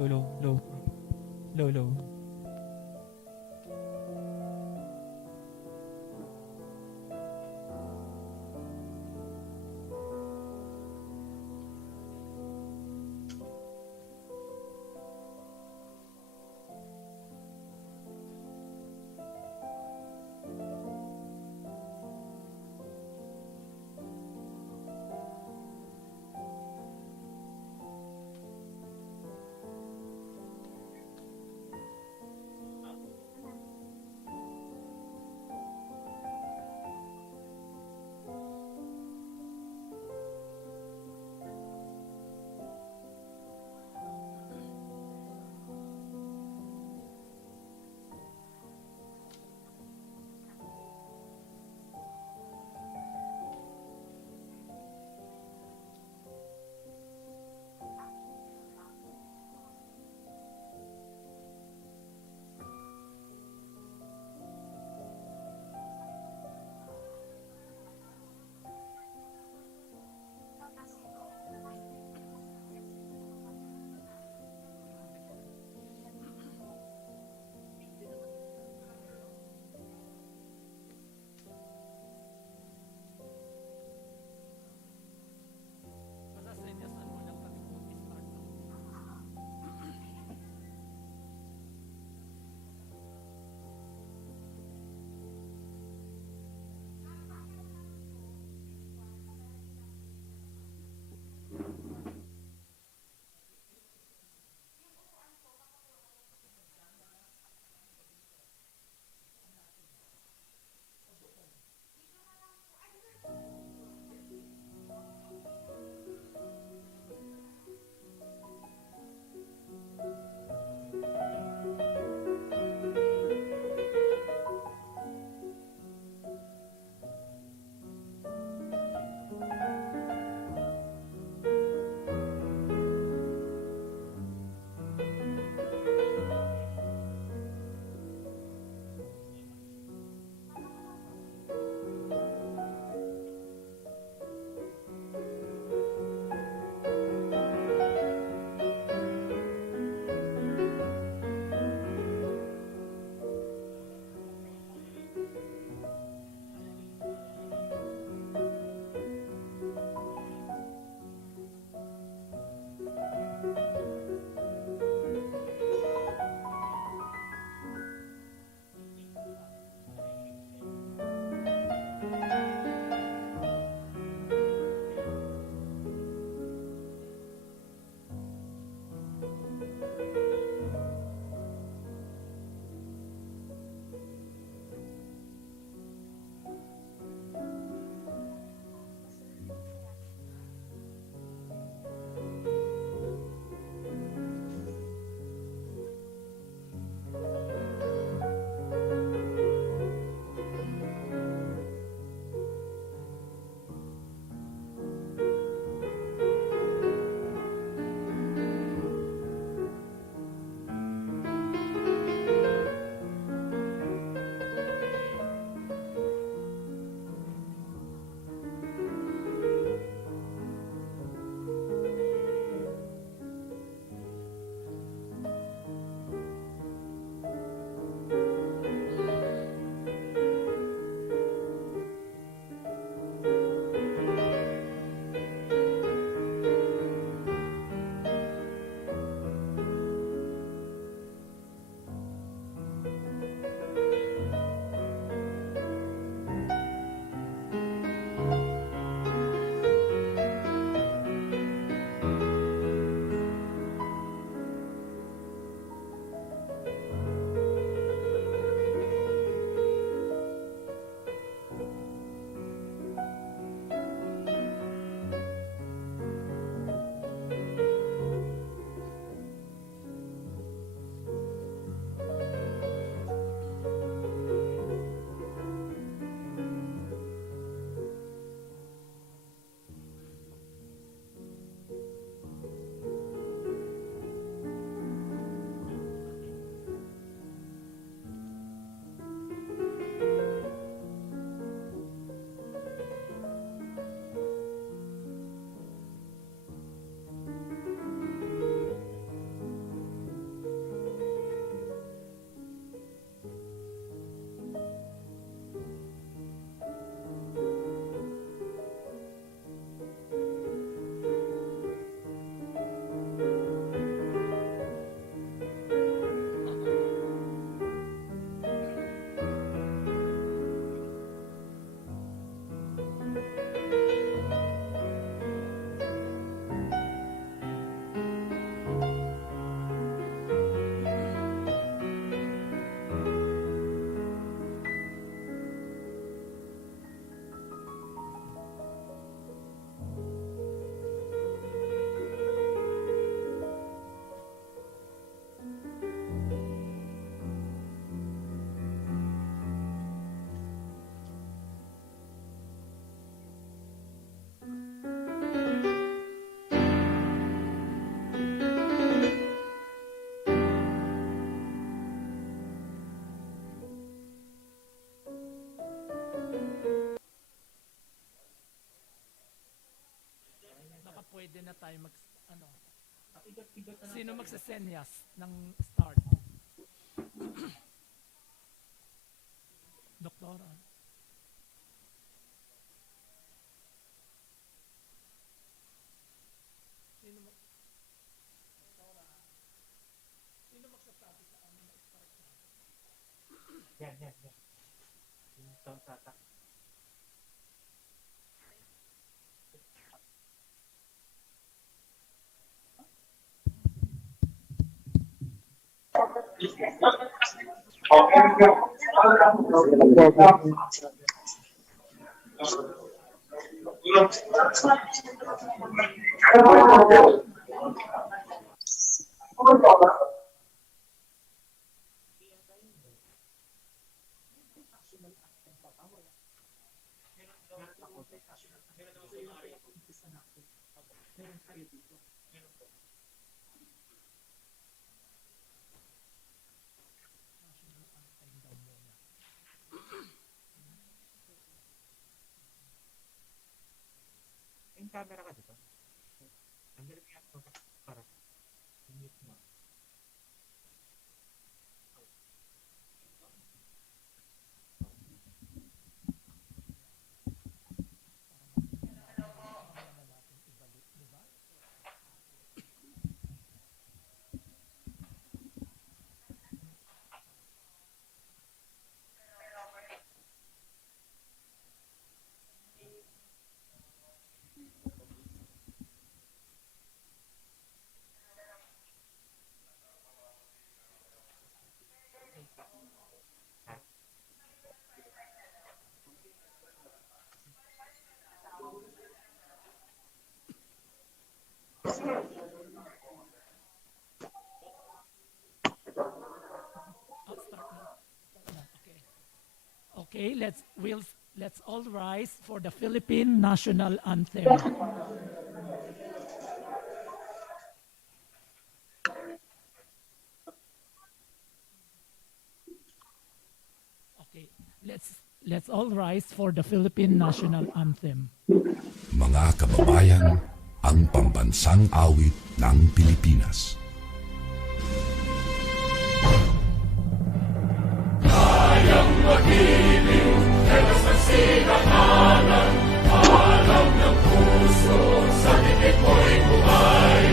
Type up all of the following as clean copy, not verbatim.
Low, low, low, low, low. pwede na tayo ano, sino magsasenyas ng start? Doktora. Sino mag Doktora, sino magsasabi sa amin na start na? Yan, yan, yan. Yung sound tatak. Yung camera ka dito. Ang galing nga ito. Para. Mute mo. Oh, start na. Start na. Okay. Okay, let's all rise for the Philippine national anthem. Okay, let's all rise for the Philippine national anthem. Mga kababayan, ang pambansang awit ng Pilipinas. Kayang mag-ibig, telas ng sinakanan, alam ng puso, sa titik mo'y buhay.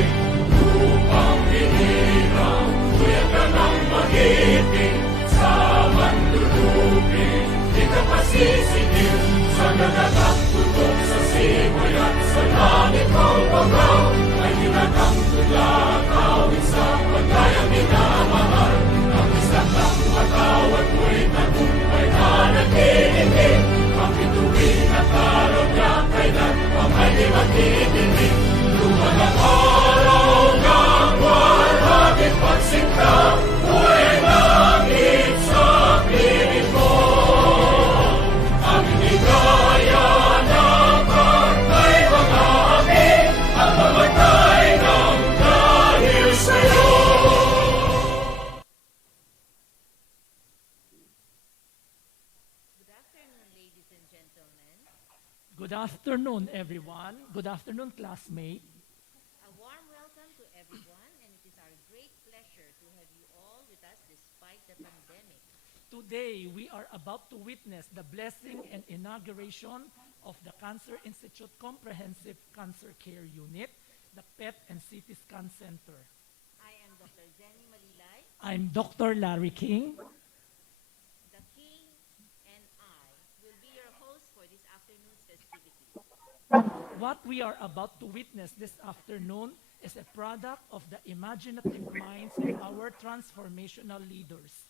Lupang hinirang, kuya ka ng mag-ibig, sa manlulupin, di ka pasisigil, sa nagagatutok sa simoy at sa langit ang bangaw, ay hinatang tulad, awit sa paglayang minamahal, ang isang ng matawad mo'y tagumpay na nag-iibig, ang bituin at araw niya kailan pang ay di magtitinig, luman ang araw ng walhagit pagsinta, buhay langit sa piling mo. Ang inigaya ng pagkay mga api, at mamatay ng dahil sa'yo. Good afternoon, ladies and gentlemen. Good afternoon, everyone. Good afternoon, classmate. A warm welcome to everyone, and it is our great pleasure to have you all with us despite the pandemic. Today, we are about to witness the blessing and inauguration of the Cancer Institute Comprehensive Cancer Care Unit, the PET and CT Scan Center. I am Dr. Jenny Malilay. I'm Dr. Larry King. The King and I will be your hosts for this afternoon's festivities. What we are about to witness this afternoon is a product of the imaginative minds of our transformational leaders.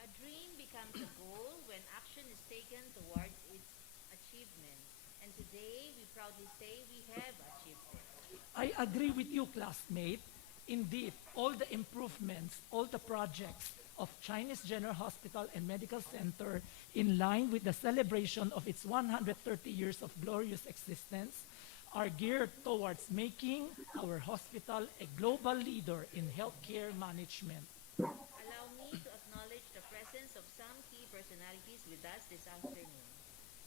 A dream becomes a goal when action is taken towards its achievement. And today, we proudly say we have achieved it. I agree with you, classmate. Indeed, all the improvements, all the projects of Chinese General Hospital and Medical Center in line with the celebration of its 130 years of glorious existence are geared towards making our hospital a global leader in healthcare management. Allow me to acknowledge the presence of some key personalities with us this afternoon.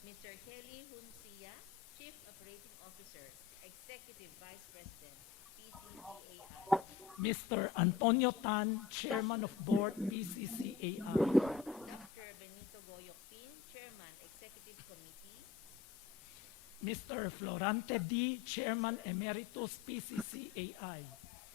Mr. Kelly Huncia, Chief Operating Officer, Executive Vice President, PCCAI. Mr. Antonio Tan, Chairman of Board, PCCAI. Dr. Benito Goyokpin, Chairman, Executive Committee. Mr. Florante D., Chairman Emeritus, PCCAI.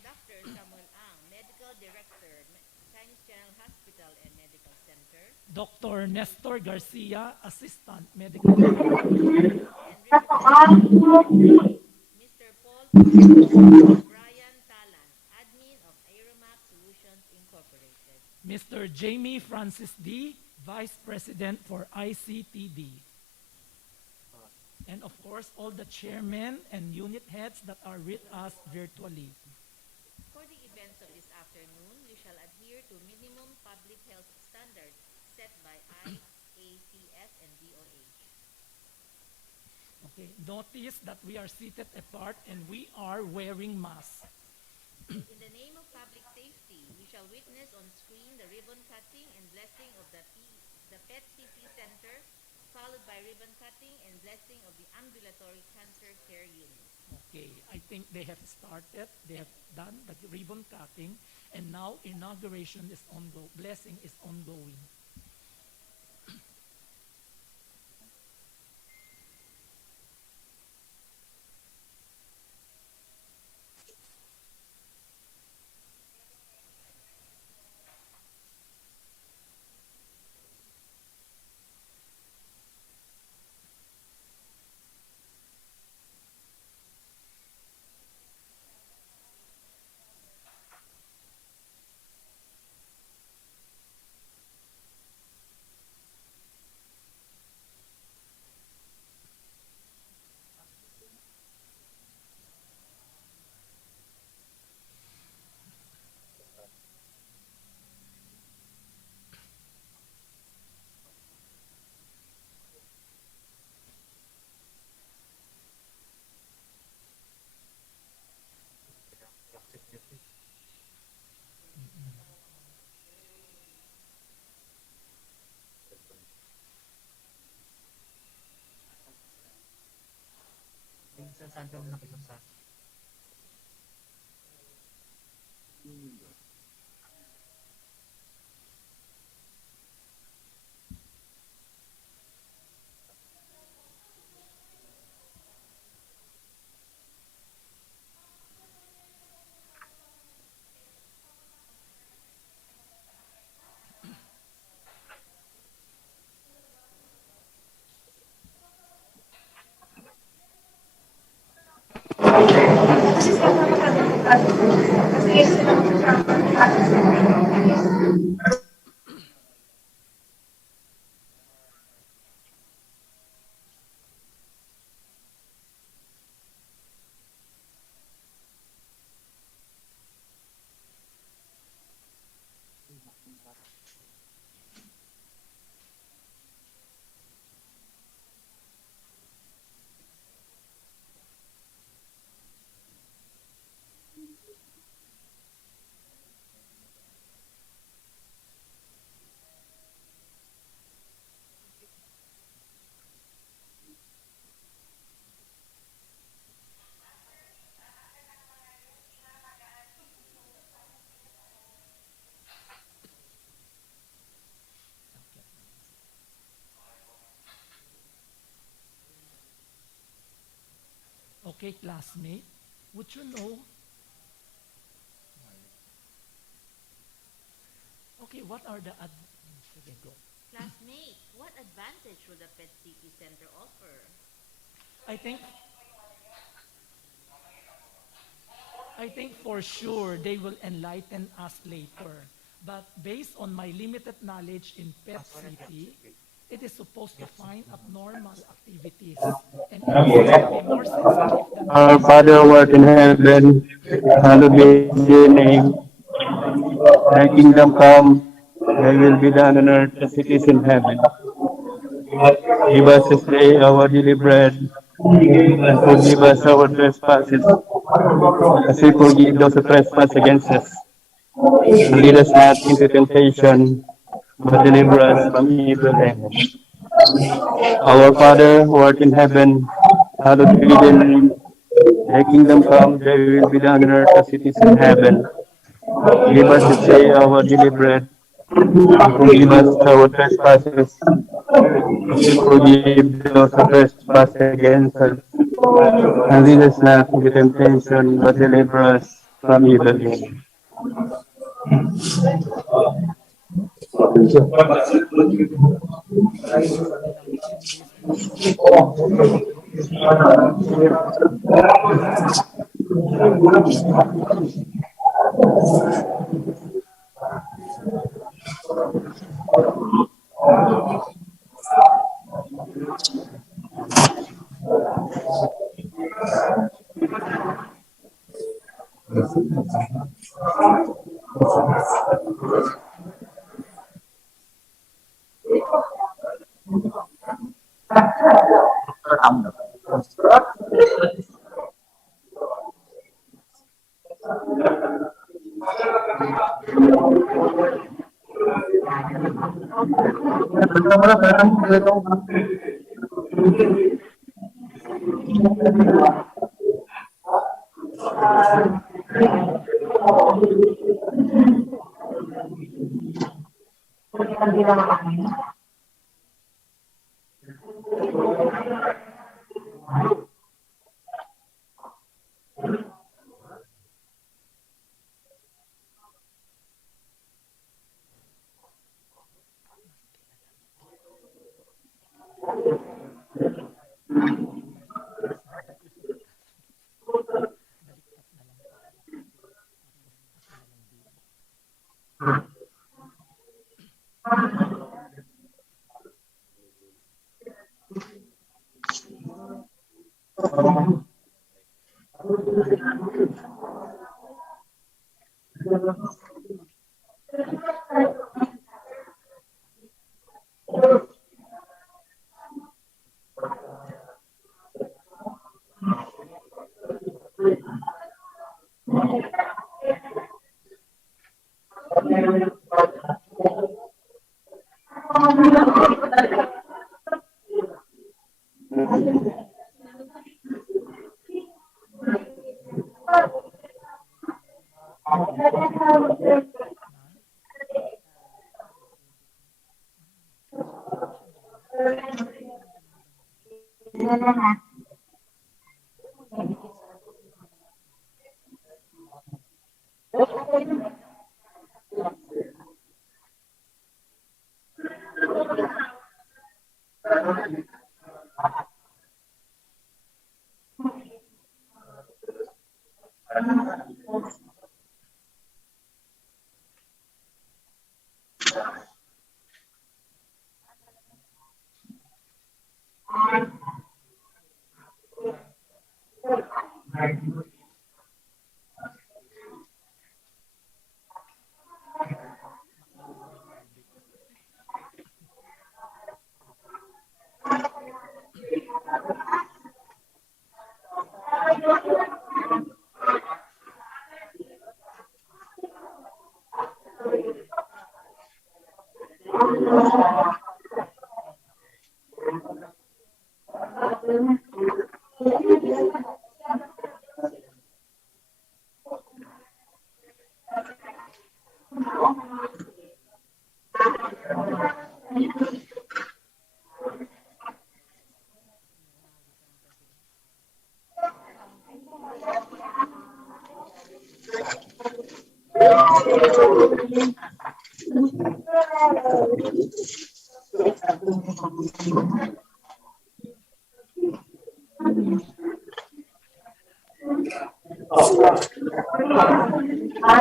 Dr. Samuel Ang, Medical Director, Chinese General Hospital and Medical Center. Dr. Nestor Garcia, Assistant Medical Director. And representing from RTA, Mr. Paul Pardo and Brian Talan, Admin of Aeromax Solutions Incorporated. Mr. Jamie Francis D., Vice President for ICTD. And of course, all the chairmen and unit heads that are with us virtually. For the events of this afternoon, we shall adhere to minimum public health standards set by IACS and DOH. Okay, notice that we are seated apart and we are wearing masks. In the name of public safety, we shall witness on screen the ribbon cutting and blessing of the PET-CT Center, followed by ribbon cutting and blessing of the ambulatory cancer care unit. Okay, I think they have started, they have done the ribbon cutting, and now inauguration is ongoing, blessing is ongoing. Minsan saan ka nakikita? Okay, classmate, would you know? Okay, what are the okay, go. Classmate, what advantage will the PET-CT Center offer? I think for sure they will enlighten us later. But based on my limited knowledge in PET-CT, it is supposed to find abnormal activities and it is said to be more sensitive than Our Father who art in heaven, hallowed be your name. Thy kingdom come, thy will be done on earth as it is in heaven. Give us this day our daily bread, and forgive us our trespasses, as we forgive those who trespass against us. And lead us not into temptation, but deliver us from evil. Amen. Our Father who art in heaven, hallowed be your name. Thy kingdom come, thy will be done on earth as it is in heaven. Give us this day our daily bread, and forgive us our trespasses, as we forgive those who trespass against us. And lead us not into temptation, but deliver us from evil. Ilang 10 days pa lang sa baliktad na lang tayo. Tapos ako na lang din. Na? Siya dyan.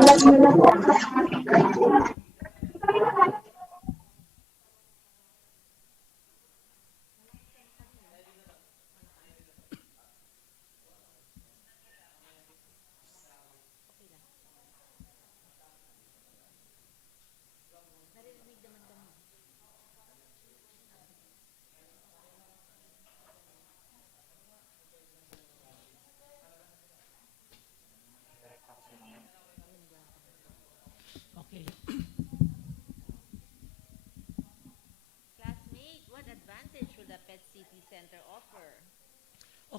Makinis na yung tubig. Okay lang. Naririnig naman kami. Ayun ba? Okay. Classmate, what advantage will the Pet City Center offer?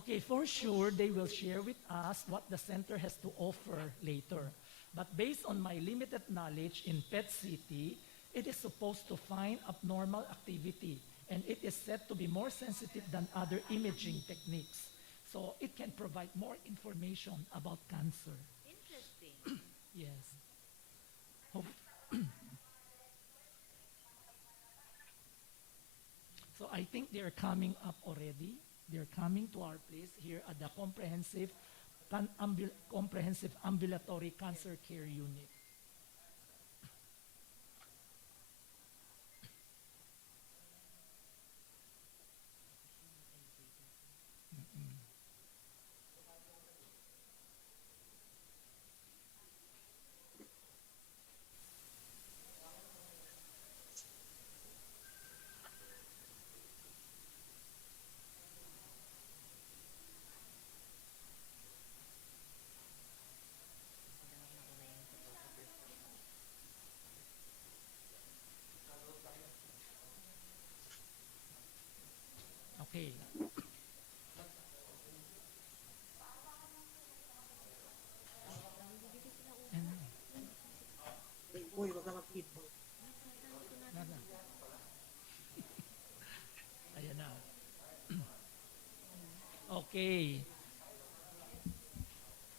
Okay, for sure, they will share with us what the center has to offer later. But based on my limited knowledge in PET CT, it is supposed to find abnormal activity, and it is said to be more sensitive than other imaging techniques. So it can provide more information about cancer. Interesting. Yes. Hope- So I think they're coming up already. They're coming to our place here at the comprehensive ambulatory cancer care unit. Okay. And, Uy, wag ka mag-feedback. nada. Ayan na. Okay.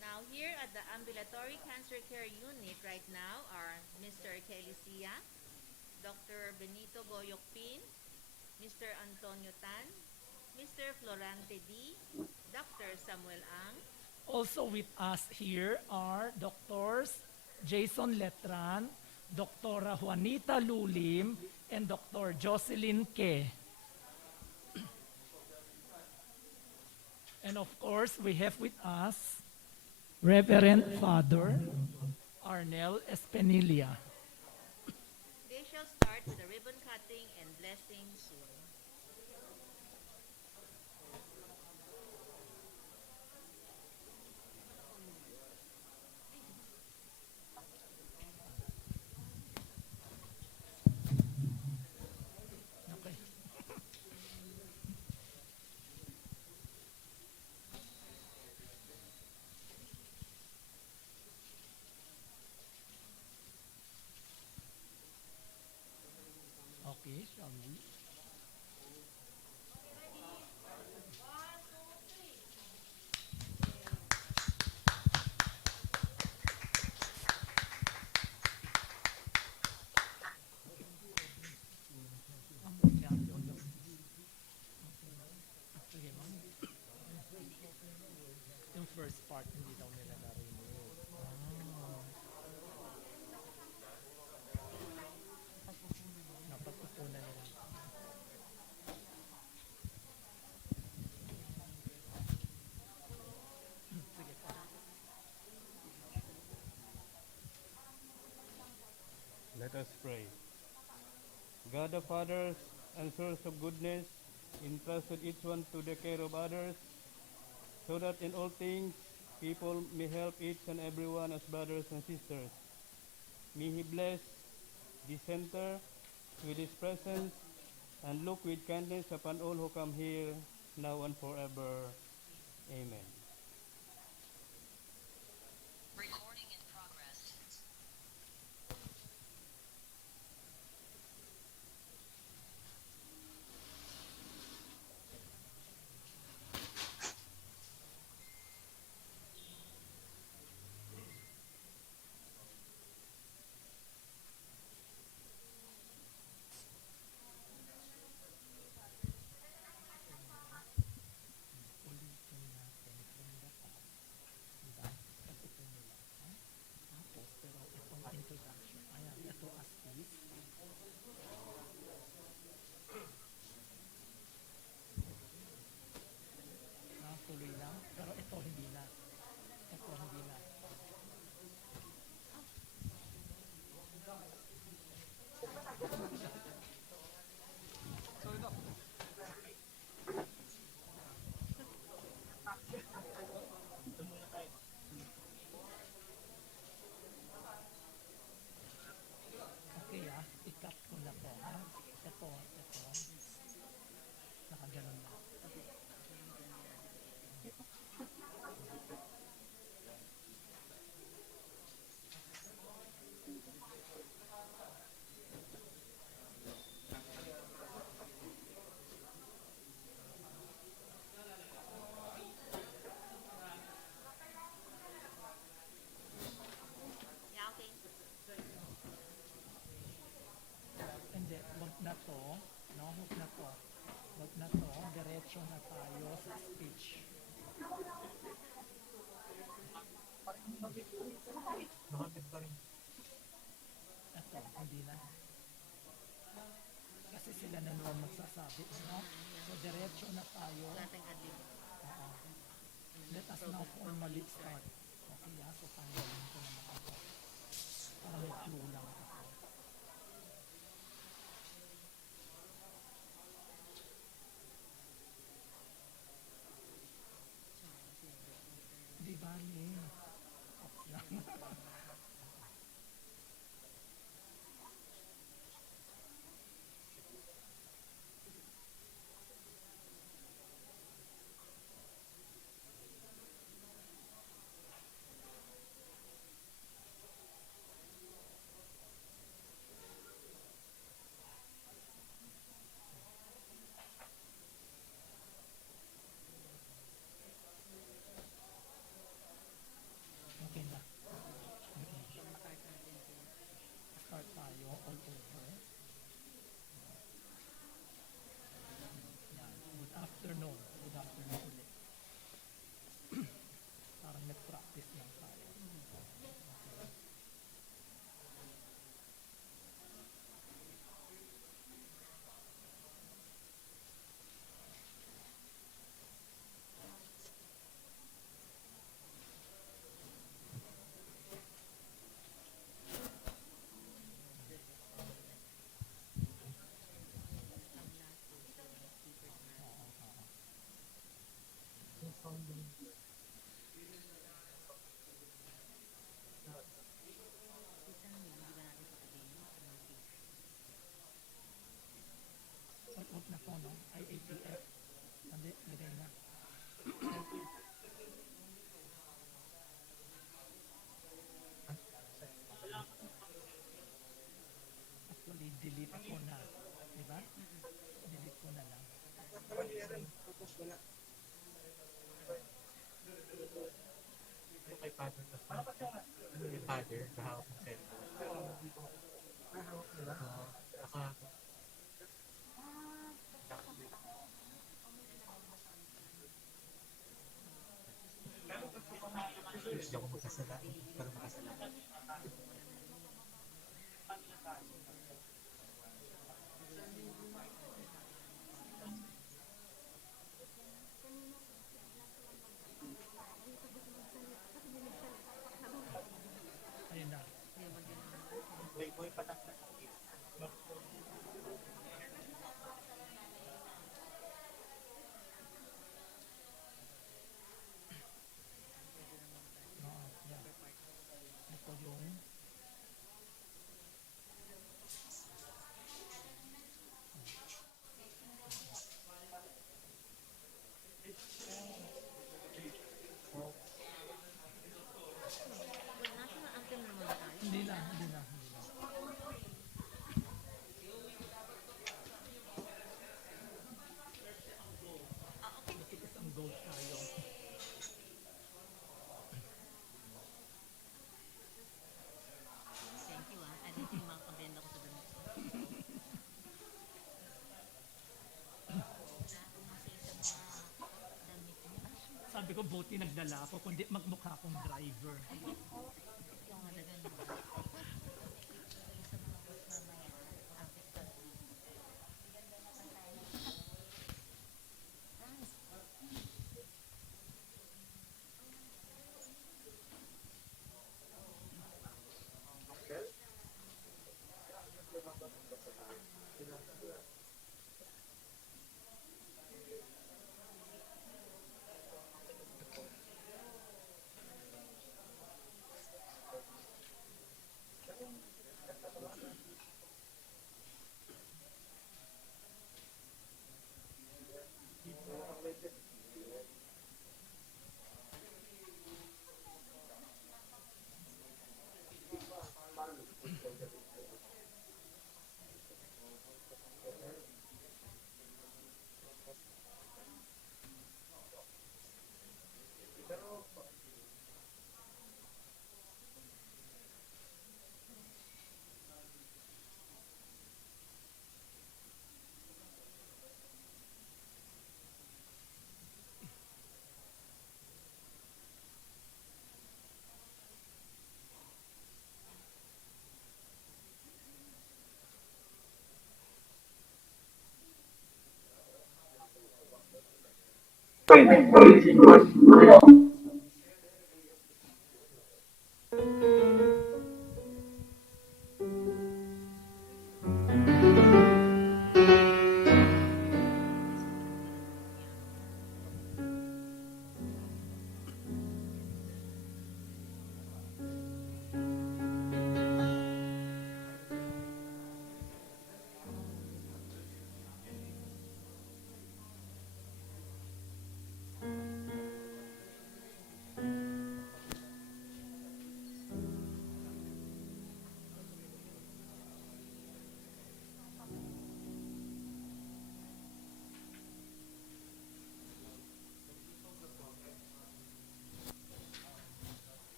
Now, here at the Ambulatory Cancer Care Unit right now are Mr. Kelly Sia, Dr. Benito Goyokpin, Mr. Antonio Tan, Mr. Florante D, Dr. Samuel Ang, Also with us here are Doctors Jason Letran, Dr. Juanita Lulim, and Dr. Jocelyn Ke. And of course, we have with us Reverend Father Arnel Espinilla. they shall start with the ribbon cutting and blessing soon. Okay. Okay, shall we? Sige, ma'am. Yung first part, hindi daw nila narinig. Napagkukunan nila. Sige pa. Let us pray. God the Father and source of goodness, entrusted each one to the care of others, so that in all things people may help each and every one as brothers and sisters. May He bless this center with His presence and look with kindness upon all who come here now and forever. Amen. Recording in progress. yan na naman magsasabi. No? So, diretso na tayo. Wala tayong adlib. Let us now formally start. Okay, so tanggalin ko naman ako. Para may clue lang ako. Di bali. Off lang. Okay na. Start tayo all over. Yan. Good afternoon. Good afternoon ulit. Parang nag-practice lang tayo. Okay. Huwag na po, no? IATF. Hindi, lagay na. Actually, delete ko na. Diba? Delete ko na lang. Ano kay Father na ano yung Father? Kahawak ng cellphone. Gusto ko magkasala. Para makasala. Ayun na. Wait, boy, patak na. Yeah. Ito yung National anthem na muna tayo. hindi na. Matikas ang gold tayo. Thank you I didn't think makakabenda ko sa damit ko. Damit niya. Sabi ko, buti nagdala ako, kundi magmukha akong driver. Yung halagan mo. Sa mga boss mamaya. After that.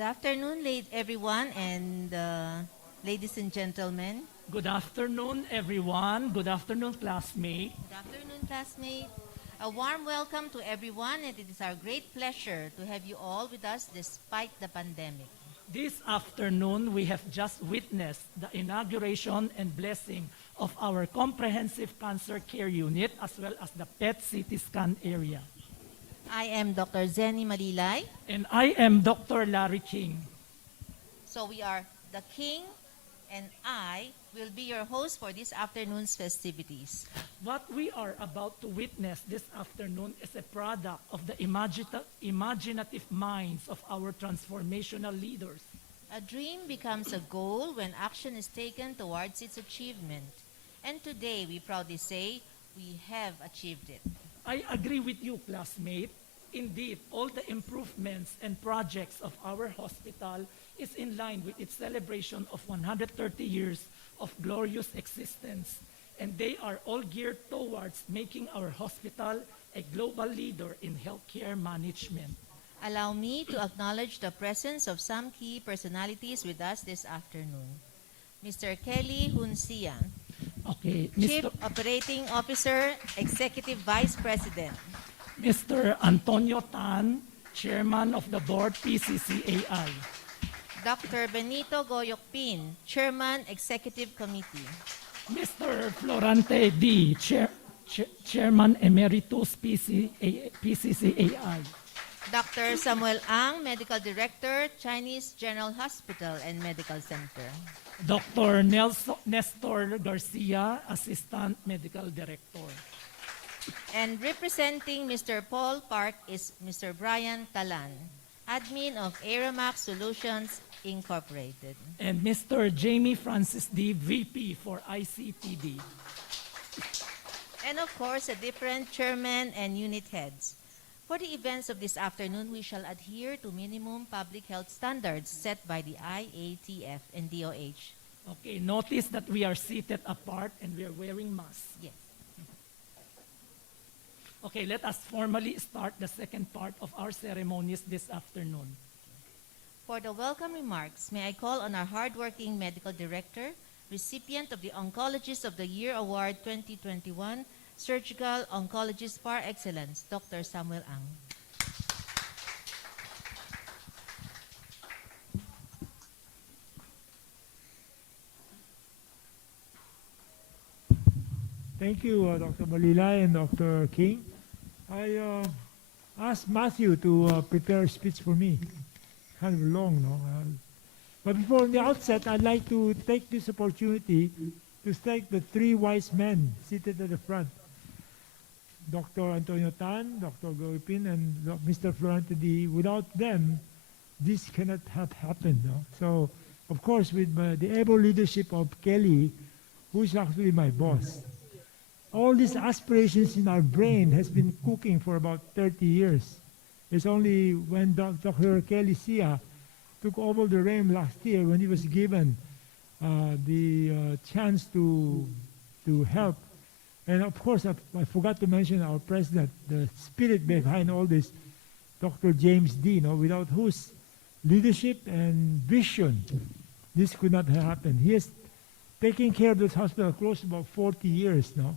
Good afternoon, everyone, and ladies and gentlemen. Good afternoon, everyone. Good afternoon, classmate. Good afternoon, classmate. A warm welcome to everyone, and it is our great pleasure to have you all with us despite the pandemic. This afternoon, we have just witnessed the inauguration and blessing of our comprehensive cancer care unit as well as the PET CT scan area. I am Dr. Zenny Malilay. And I am Dr. Larry King. So we are the King, and I will be your host for this afternoon's festivities. What we are about to witness this afternoon is a product of the imaginative minds of our transformational leaders. A dream becomes a goal when action is taken towards its achievement. And today, we proudly say, we have achieved it. I agree with you, classmate. Indeed, all the improvements and projects of our hospital is in line with its celebration of 130 years of glorious existence, and they are all geared towards making our hospital a global leader in healthcare management. Allow me to acknowledge the presence of some key personalities with us this afternoon. Mr. Kelly Huncia, Okay, Chief Operating Officer, Executive Vice President. Mr. Antonio Tan, Chairman of the Board, PCCAI. Dr. Benito Goyokpin, Chairman, Executive Committee. Mr. Florante D., Chairman Emeritus PCCAI. Dr. Samuel Ang, Medical Director, Chinese General Hospital and Medical Center. Dr. Nestor Garcia, Assistant Medical Director. And representing Mr. Paul Park is Mr. Brian Talan, Admin of Aeromax Solutions, Incorporated. And Mr. Jamie Francis D., VP for ICTD. And of course, the different chairmen and unit heads. For the events of this afternoon, we shall adhere to minimum public health standards set by the IATF and DOH. Okay, notice that we are seated apart and we are wearing masks. Yes. Okay, let us formally start the second part of our ceremonies this afternoon. For the welcome remarks, may I call on our hardworking medical director, recipient of the Oncologist of the Year Award 2021, Surgical Oncologist par excellence, Dr. Samuel Ang. Thank you, Dr. Malilay and Dr. King. I asked Matthew to prepare a speech for me. Kind of long, no? But before the outset, I'd like to take this opportunity to thank the three wise men seated at the front. Dr. Antonio Tan, Dr. Goipin, and Mr. Florante D. Without them, this cannot have happened. No? So, of course, with the able leadership of Kelly, who is actually my boss, all these aspirations in our brain has been cooking for about 30 years. It's only when Dr. Kelly Sia took over the reign last year when he was given the chance to help. And of course, I forgot to mention our president, the spirit behind all this, Dr. James D., without whose leadership and vision, this could not have happened. He has taken care of this hospital close to about 40 years now.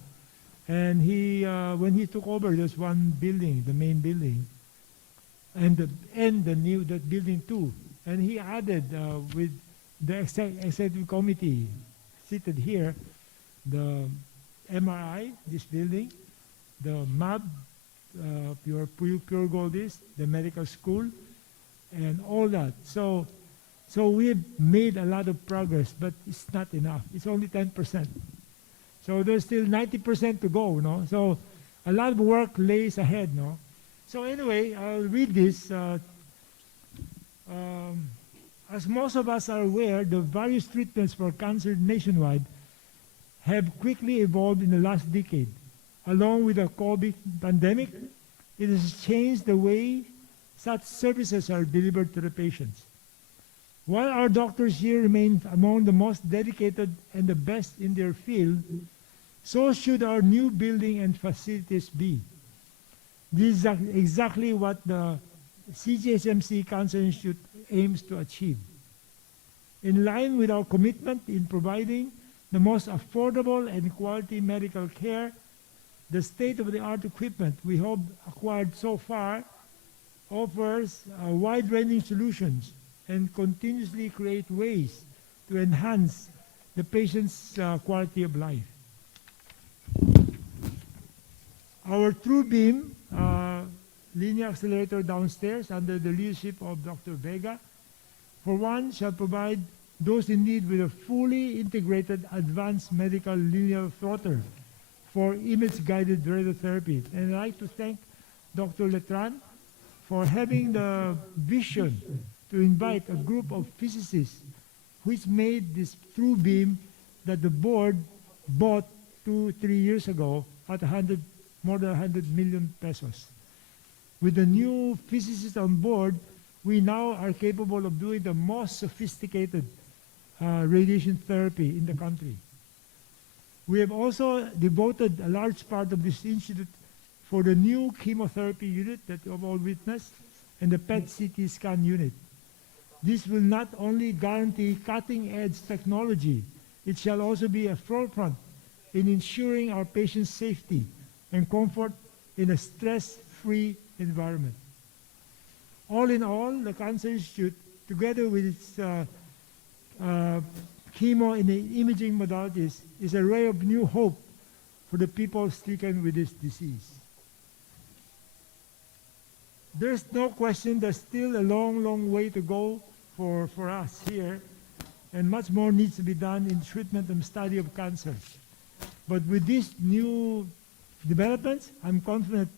And he, when he took over, there's one building, the main building, and the new that building too. And he added with the executive committee seated here, the MRI, this building, the MAB, Pure Gold is, the medical school, and all that. So we've made a lot of progress, but it's not enough. It's only 10%. So there's still 90% to go, no? So a lot of work lays ahead, no? So anyway, I'll read this. As most of us are aware, the various treatments for cancer nationwide have quickly evolved in the last decade. Along with the COVID pandemic, it has changed the way such services are delivered to the patients. While our doctors here remain among the most dedicated and the best in their field, so should our new building and facilities be. This is exactly what the CGHMC Cancer Institute aims to achieve. In line with our commitment in providing the most affordable and quality medical care, the state-of-the-art equipment we have acquired so far offers wide-ranging solutions and continuously create ways to enhance the patient's quality of life. Our TrueBeam linear accelerator downstairs under the leadership of Dr. Vega, for one, shall provide those in need with a fully integrated advanced medical linear throtter for image-guided radiotherapy. And I'd like to thank Dr. Letran for having the vision to invite a group of physicists which made this TrueBeam that the board bought 2-3 years ago at more than 100 million pesos. With the new physicists on board, we now are capable of doing the most sophisticated radiation therapy in the country. We have also devoted a large part of this institute for the new chemotherapy unit that you have all witnessed and the PET-CT scan unit. This will not only guarantee cutting-edge technology, it shall also be a forefront in ensuring our patients' safety and comfort in a stress-free environment. All in all, the Cancer Institute, together with its chemo and imaging modalities, is a ray of new hope for the people stricken with this disease. There's no question there's still a long, long way to go for us here, and much more needs to be done in treatment and study of cancer. But with these new developments, I'm confident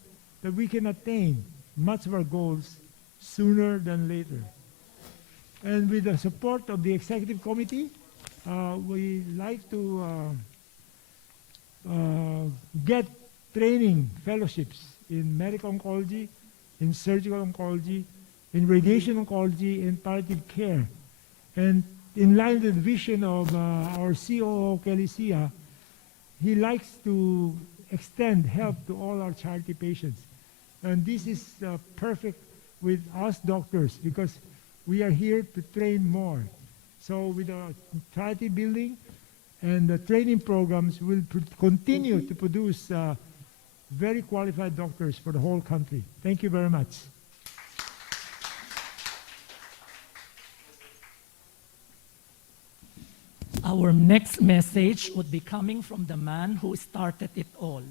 that we can attain much of our goals sooner than later. And with the support of the Executive Committee, we like to get training fellowships in medical oncology, in surgical oncology, in radiation oncology, and palliative care. And in line with the vision of our COO, Kelly Sia, he likes to extend help to all our charity patients. And this is perfect with us doctors because we are here to train more. So with the charity building and the training programs, we'll continue to produce very qualified doctors for the whole country. Thank you very much. Our next message would be coming from the man who started it all,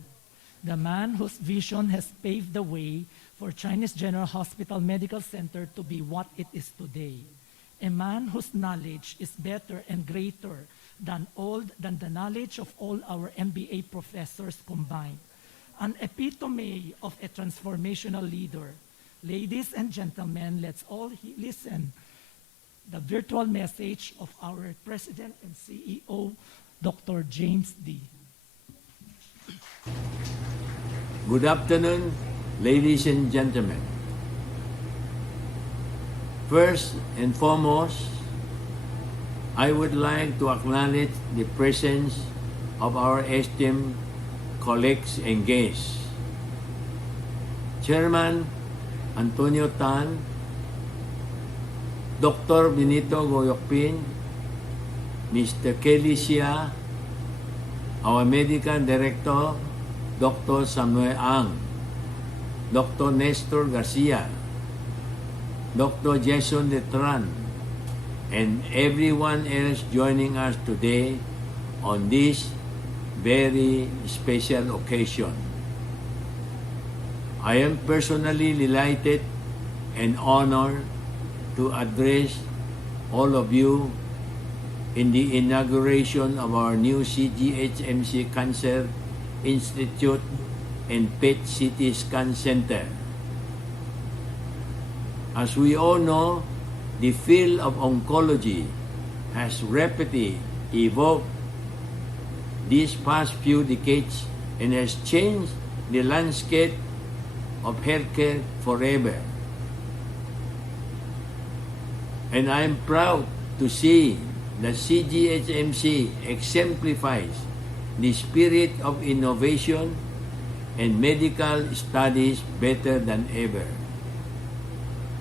the man whose vision has paved the way for Chinese General Hospital Medical Center to be what it is today, a man whose knowledge is better and greater than the knowledge of all our MBA professors combined, an epitome of a transformational leader. Ladies and gentlemen, let's all listen the virtual message of our President and CEO, Dr. James D. Good afternoon, ladies and gentlemen. First and foremost, I would like to acknowledge the presence of our esteemed colleagues and guests. Chairman Antonio Tan, Dr. Benito Goyokpin, Mr. Kelly Sia, our Medical Director, Dr. Samuel Ang, Dr. Nestor Garcia, Dr. Jason Letran, and everyone else joining us today on this very special occasion. I am personally delighted and honored to address all of you in the inauguration of our new CGHMC Cancer Institute and PET-CT Scan Center. As we all know, the field of oncology has rapidly evolved these past few decades and has changed the landscape of healthcare forever. And I am proud to see that CGHMC exemplifies the spirit of innovation and medical studies better than ever.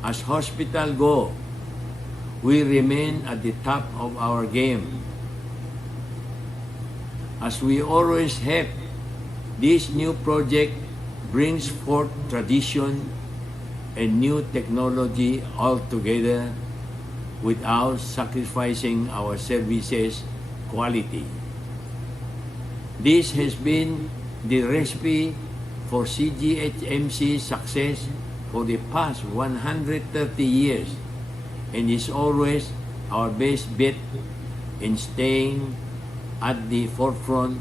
As hospital go, we remain at the top of our game. As we always have, this new project brings forth tradition and new technology altogether without sacrificing our services quality. This has been the recipe for CGHMC success for the past 130 years and is always our best bet in staying at the forefront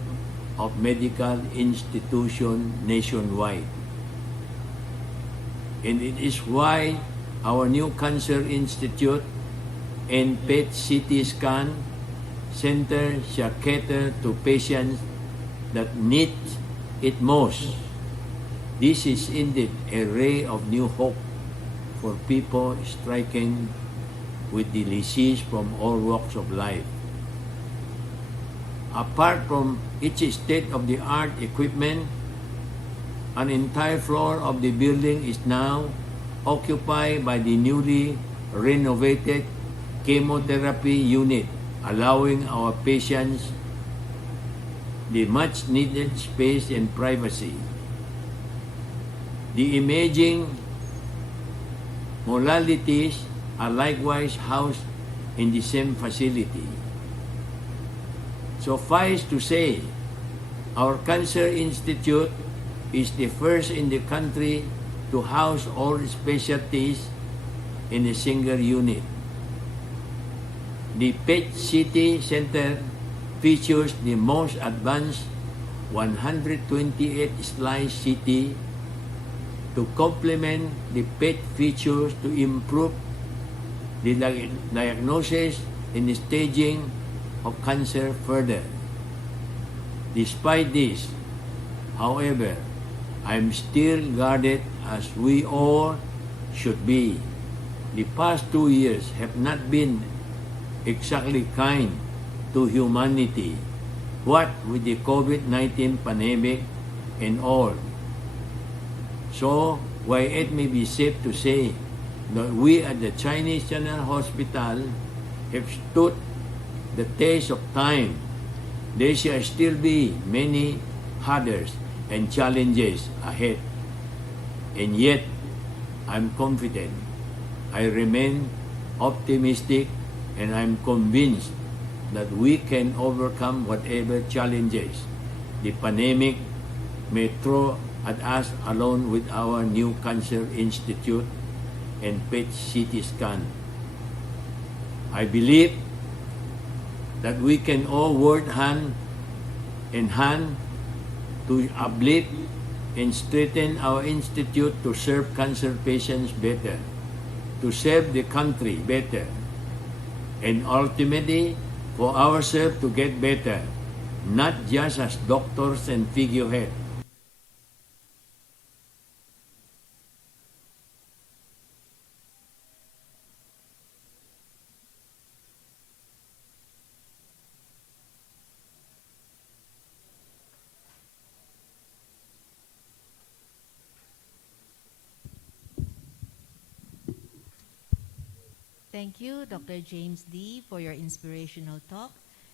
of medical institutions nationwide. And it is why our new Cancer Institute and PET CT scan center shall cater to patients that need it most. This is indeed a ray of new hope for people stricken with the disease from all walks of life. Apart from its state-of-the-art equipment, an entire floor of the building is now occupied by the newly renovated chemotherapy unit, allowing our patients the much-needed space and privacy. The imaging modalities are likewise housed in the same facility. Suffice to say, our Cancer Institute is the first in the country to house all specialties in a single unit. The PET CT Center features the most advanced 128 slice CT to complement the PET features to improve the diagnosis and staging of cancer further. Despite this, however, I am still guarded as we all should be. The past 2 years have not been exactly kind to humanity, what with the COVID-19 pandemic and all. So, while it may be safe to say that we at the Chinese General Hospital have stood the test of time, there shall still be many hurdles and challenges ahead. And yet, I'm confident. I remain optimistic and I'm convinced that we can overcome whatever challenges the pandemic may throw at us along with our new Cancer Institute and PET CT scan. I believe that we can all work hand in hand to uplift and strengthen our institute to serve cancer patients better, to serve the country better, and ultimately for ourselves to get better, not just as doctors and figureheads. Thank you, Dr. James D., for your inspirational talk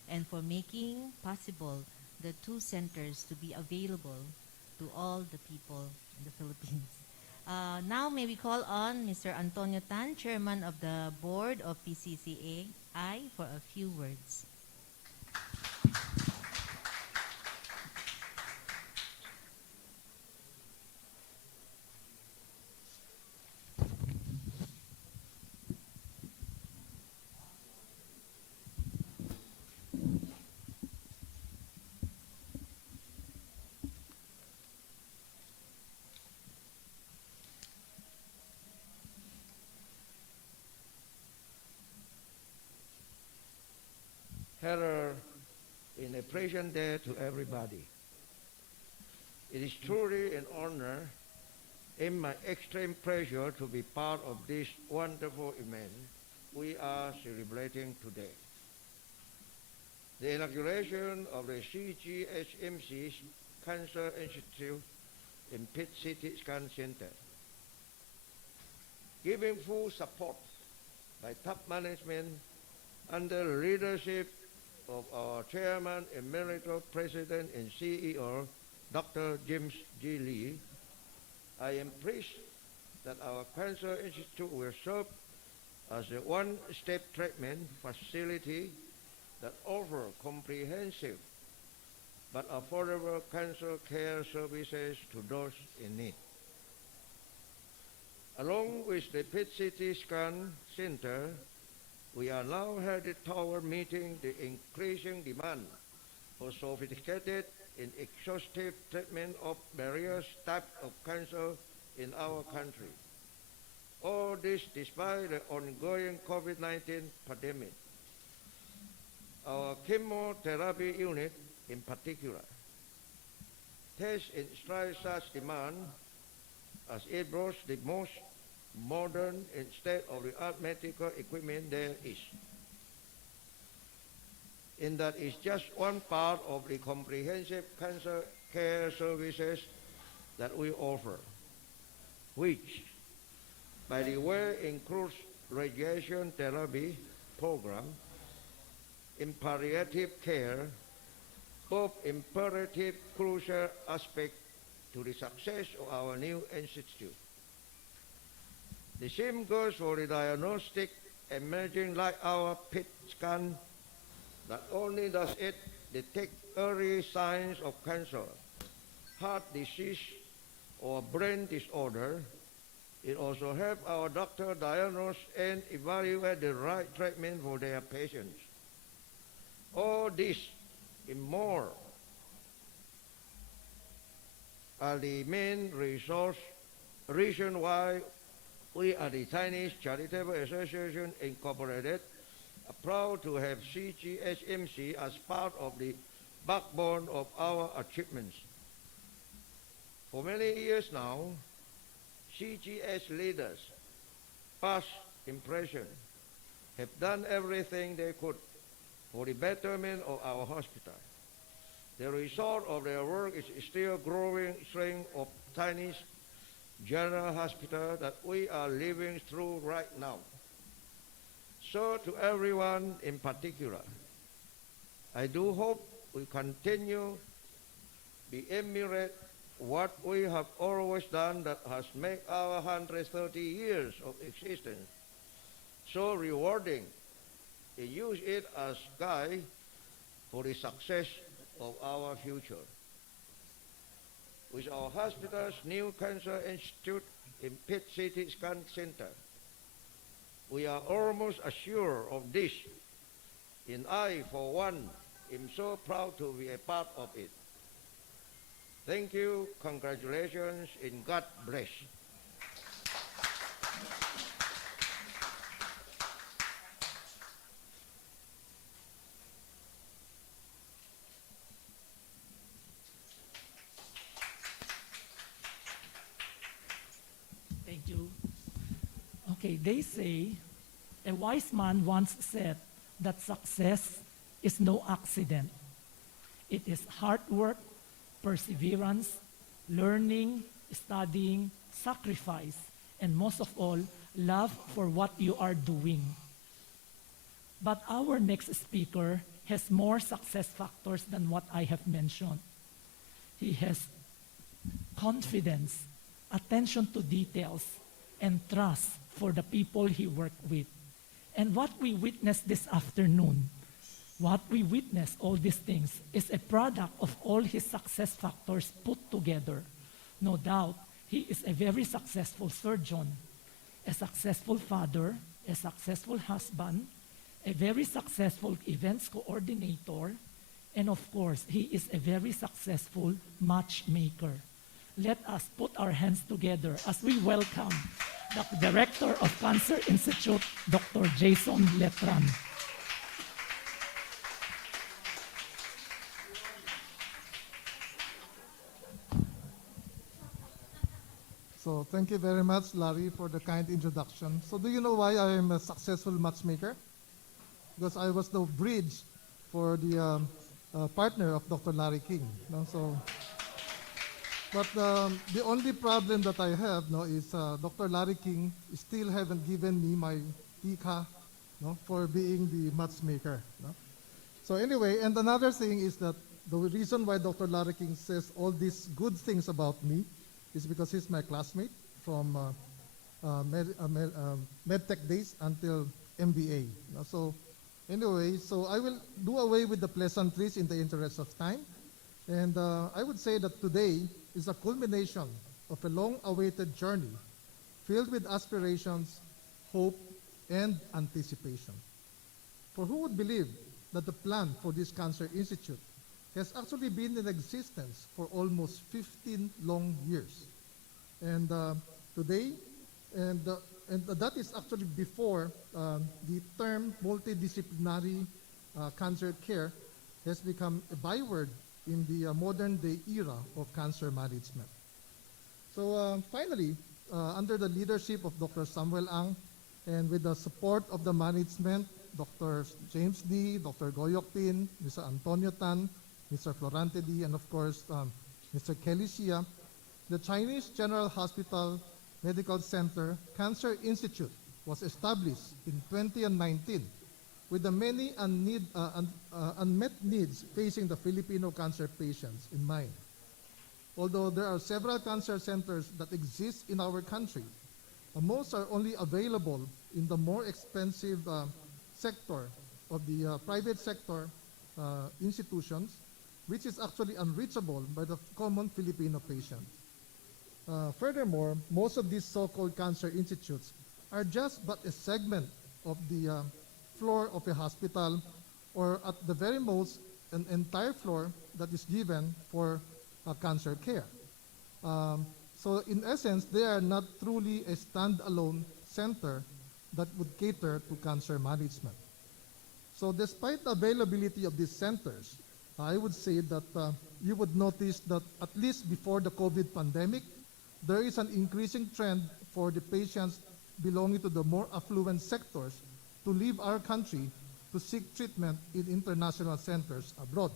and for making possible the two centers to be available to all the people in the Philippines. Now may we call on Mr. Antonio Tan, Chairman of the Board of PCCAI, for a few words. Hello, in a present day to everybody. It is truly an honor and my extreme pleasure to be part of this wonderful event we are celebrating today. The inauguration of the CGHMC Cancer Institute and PET CT Scan Center. giving full support by top management under the leadership of our Chairman Emeritus President and CEO, Dr. James G. Lee, I am pleased that our Cancer Institute will serve as a one-step treatment facility that offers comprehensive but affordable cancer care services to those in need. Along with the PET-CT scan center, we are now headed toward meeting the increasing demand for sophisticated and exhaustive treatment of various types of cancer in our country. All this despite the ongoing COVID-19 pandemic. Our chemotherapy unit, in particular, takes in stride such demand as it boasts the most modern and state-of-the-art medical equipment there is. And that is just one part of the comprehensive cancer care services that we offer, which, by the way, includes radiation therapy program, in palliative care, both imperative crucial aspects to the success of our new institute. The same goes for the diagnostic imaging like our PET scan. Not only does it detect early signs of cancer, heart disease, or brain disorder, it also helps our doctor diagnose and evaluate the right treatment for their patients. All this and more are the main reason why we at the Chinese Charitable Association Incorporated are proud to have CGHMC as part of the backbone of our achievements. For many years now, CGH leaders, past and present, have done everything they could for the betterment of our hospital. The result of their work is still growing strength of Chinese General Hospital that we are living through right now. So to everyone in particular, I do hope we continue to emulate what we have always done that has made our 130 years of existence so rewarding, and use it as guide for the success of our future. With our hospital's new Cancer Institute in PET-CT scan center, we are almost assured of this, and I, for one, am so proud to be a part of it. Thank you, congratulations, and God bless. Thank you. Okay, they say a wise man once said that success is no accident. It is hard work, perseverance, learning, studying, sacrifice, and most of all, love for what you are doing. But our next speaker has more success factors than what I have mentioned. He has confidence, attention to details, and trust for the people he worked with. And what we witnessed this afternoon, what we witnessed, all these things, is a product of all his success factors put together. No doubt, he is a very successful surgeon, a successful father, a successful husband, a very successful events coordinator, and of course, he is a very successful matchmaker. Let us put our hands together as we welcome the Director of Cancer Institute, Dr. Jason Letran. So thank you very much, Larry, for the kind introduction. So do you know why I am a successful matchmaker? Because I was the bridge for the partner of Dr. Larry King. No? So But the only problem that I have no, is Dr. Larry King still haven't given me my tika no, for being the matchmaker. No? So anyway, and another thing is that the reason why Dr. Larry King says all these good things about me is because he's my classmate from MedTech days until MBA. No? So anyway, so I will do away with the pleasantries in the interest of time. And I would say that today is a culmination of a long-awaited journey filled with aspirations, hope, and anticipation. For who would believe that the plan for this Cancer Institute has actually been in existence for almost 15 long years? And today, and that is actually before the term multidisciplinary cancer care has become a byword in the modern day era of cancer management. So finally, under the leadership of Dr. Samuel Ang and with the support of the management, Dr. James D., Dr. Goyok Tin, Mr. Antonio Tan, Mr. Florante D., and of course, Mr. Kelly Xia, the Chinese General Hospital Medical Center Cancer Institute was established in 2019 with the many unmet needs facing the Filipino cancer patients in mind. Although there are several cancer centers that exist in our country, most are only available in the more expensive sector of the private sector institutions, which is actually unreachable by the common Filipino patient. Furthermore, most of these so-called cancer institutes are just but a segment of the floor of a hospital, or at the very most, an entire floor that is given for cancer care. So in essence, they are not truly a standalone center that would cater to cancer management. So despite the availability of these centers, I would say that you would notice that at least before the COVID pandemic, there is an increasing trend for the patients belonging to the more affluent sectors to leave our country to seek treatment in international centers abroad.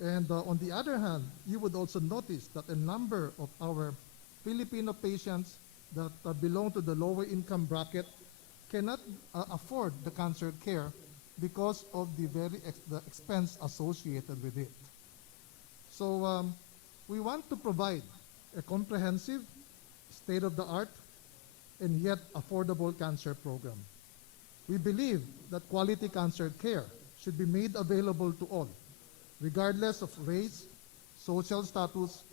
And on the other hand, you would also notice that a number of our Filipino patients that belong to the lower income bracket cannot afford the cancer care because of the the expense associated with it. So we want to provide a comprehensive, state-of-the-art, and yet affordable cancer program. We believe that quality cancer care should be made available to all, regardless of race, social status,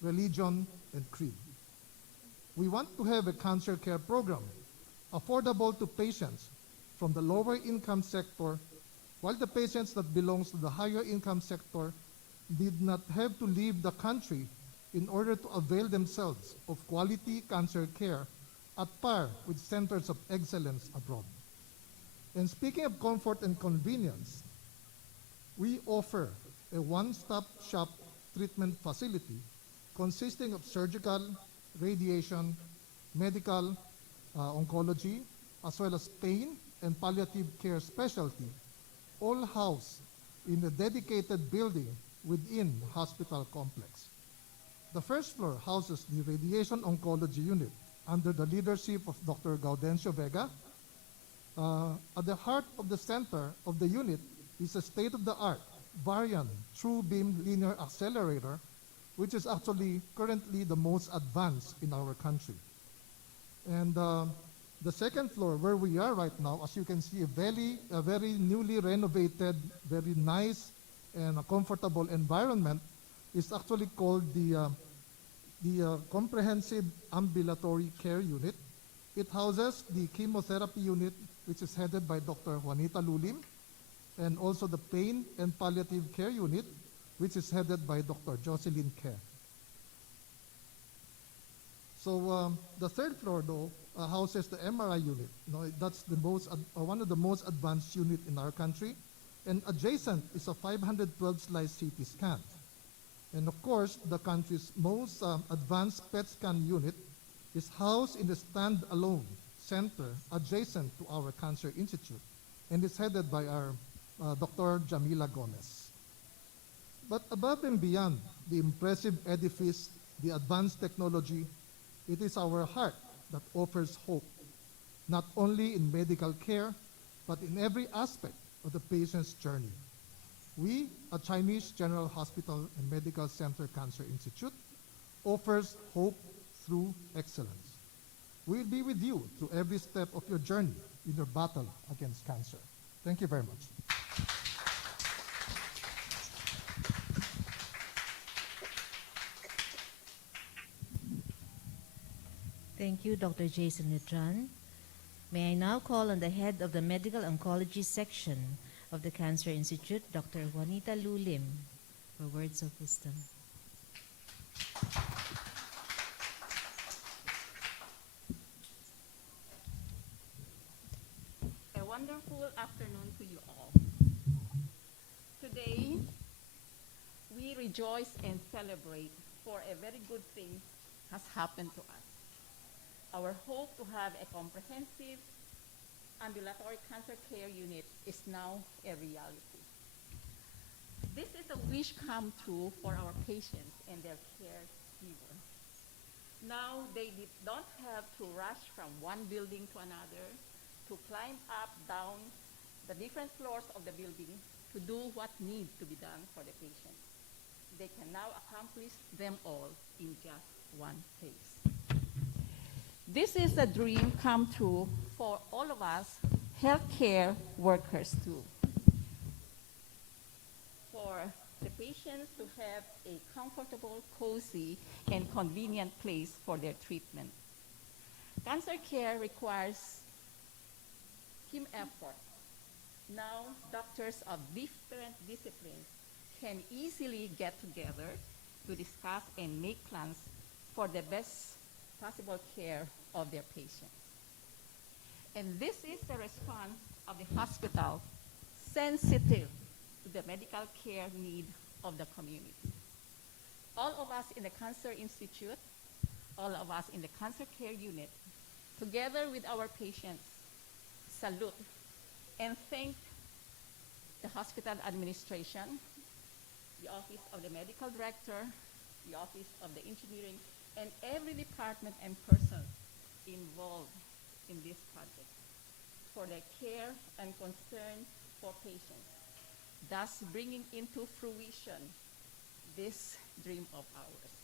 religion, and creed. We want to have a cancer care program affordable to patients from the lower income sector, while the patients that belongs to the higher income sector did not have to leave the country in order to avail themselves of quality cancer care at par with centers of excellence abroad. And speaking of comfort and convenience, we offer a one-stop shop treatment facility consisting of surgical, radiation, medical, oncology, as well as pain and palliative care specialty, all housed in a dedicated building within hospital complex. The first floor houses the radiation oncology unit under the leadership of Dr. Gaudencio Vega. At the heart of the center of the unit is a state-of-the-art Varian True Beam Linear Accelerator, which is actually currently the most advanced in our country. And the second floor, where we are right now, as you can see, a very newly renovated, very nice and a comfortable environment, is actually called the Comprehensive Ambulatory Care Unit. It houses the chemotherapy unit, which is headed by Dr. Juanita Lulim, and also the pain and palliative care unit, which is headed by Dr. Jocelyn Kerr. So the third floor, though, houses the MRI unit. That's the one of the most advanced unit in our country. And adjacent is a 512 slice CT scan. And of course, the country's most advanced PET scan unit is housed in the stand-alone center adjacent to our Cancer Institute, and is headed by our Dr. Jamila Gomez. But above and beyond the impressive edifice the advanced technology, it is our heart that offers hope, not only in medical care, but in every aspect of the patient's journey. We, at Chinese General Hospital and Medical Center Cancer Institute, offers hope through excellence. We'll be with you through every step of your journey in your battle against cancer. Thank you very much. Thank you, Dr. Jason Nutran. May I now call on the head of the Medical Oncology section of the Cancer Institute, Dr. Juanita Lu Lim, for words of wisdom. A wonderful afternoon to you all. Today, we rejoice and celebrate for a very good thing has happened to us. Our hope to have a comprehensive ambulatory cancer care unit is now a reality. This is a wish come true for our patients and their caregivers. Now they don't have to rush from one building to another, to climb up, down the different floors of the building to do what needs to be done for the patient. They can now accomplish them all in just one place. This is a dream come true for all of us healthcare workers too. For the patients to have a comfortable, cozy, and convenient place for their treatment. Cancer care requires team effort. Now, doctors of different disciplines can easily get together to discuss and make plans for the best possible care of their patients. And this is the response of the hospital, sensitive to the medical care need of the community. All of us in the Cancer Institute, all of us in the cancer care unit, together with our patients, salute and thank the hospital administration, the office of the medical director, the office of the engineering, and every department and person involved in this project for their care and concern for patients, thus bringing into fruition this dream of ours.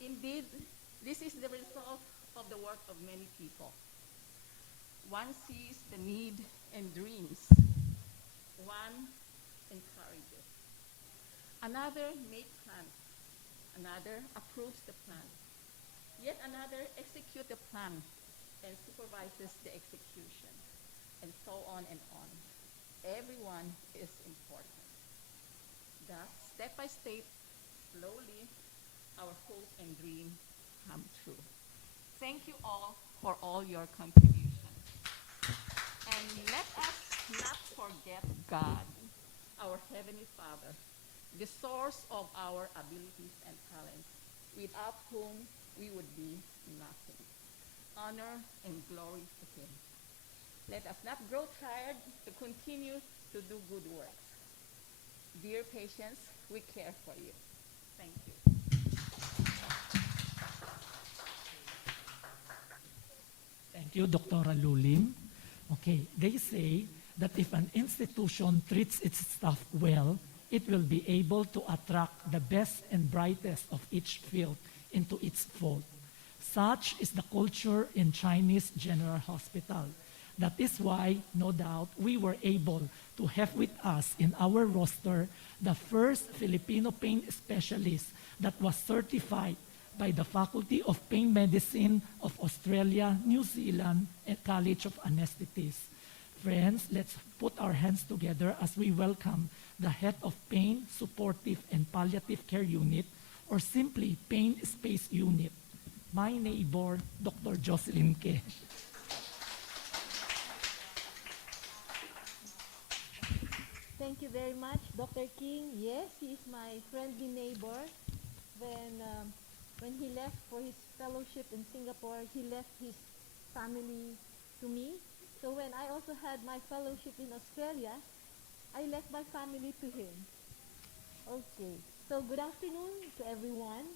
Indeed, this is the result of the work of many people. One sees the need and dreams. One encourages. Another makes plans. Another approves the plan. Yet another executes the plan and supervises the execution, and so on and on. Everyone is important. Thus, step by step, slowly, our hope and dream come true. Thank you all for all your contributions. And let us not forget God, our Heavenly Father, the source of our abilities and talents, without whom we would be nothing. Honor and glory to Him. Let us not grow tired to continue to do good works. Dear patients, we care for you. Thank you. Thank you, Dr. Lulim. Okay, they say that if an institution treats its staff well, it will be able to attract the best and brightest of each field into its fold. Such is the culture in Chinese General Hospital. That is why, no doubt, we were able to have with us in our roster the first Filipino pain specialist that was certified by the Faculty of Pain Medicine of Australia, New Zealand, and College of Anesthetists. Friends, let's put our hands together as we welcome the head of Pain, Supportive, and Palliative Care Unit, or simply Pain Space Unit, my neighbor, Dr. Jocelyn Ke. Thank you very much, Dr. King. Yes, he is my friendly neighbor. When he left for his fellowship in Singapore, he left his family to me. So when I also had my fellowship in Australia, I left my family to him. Okay, so good afternoon to everyone.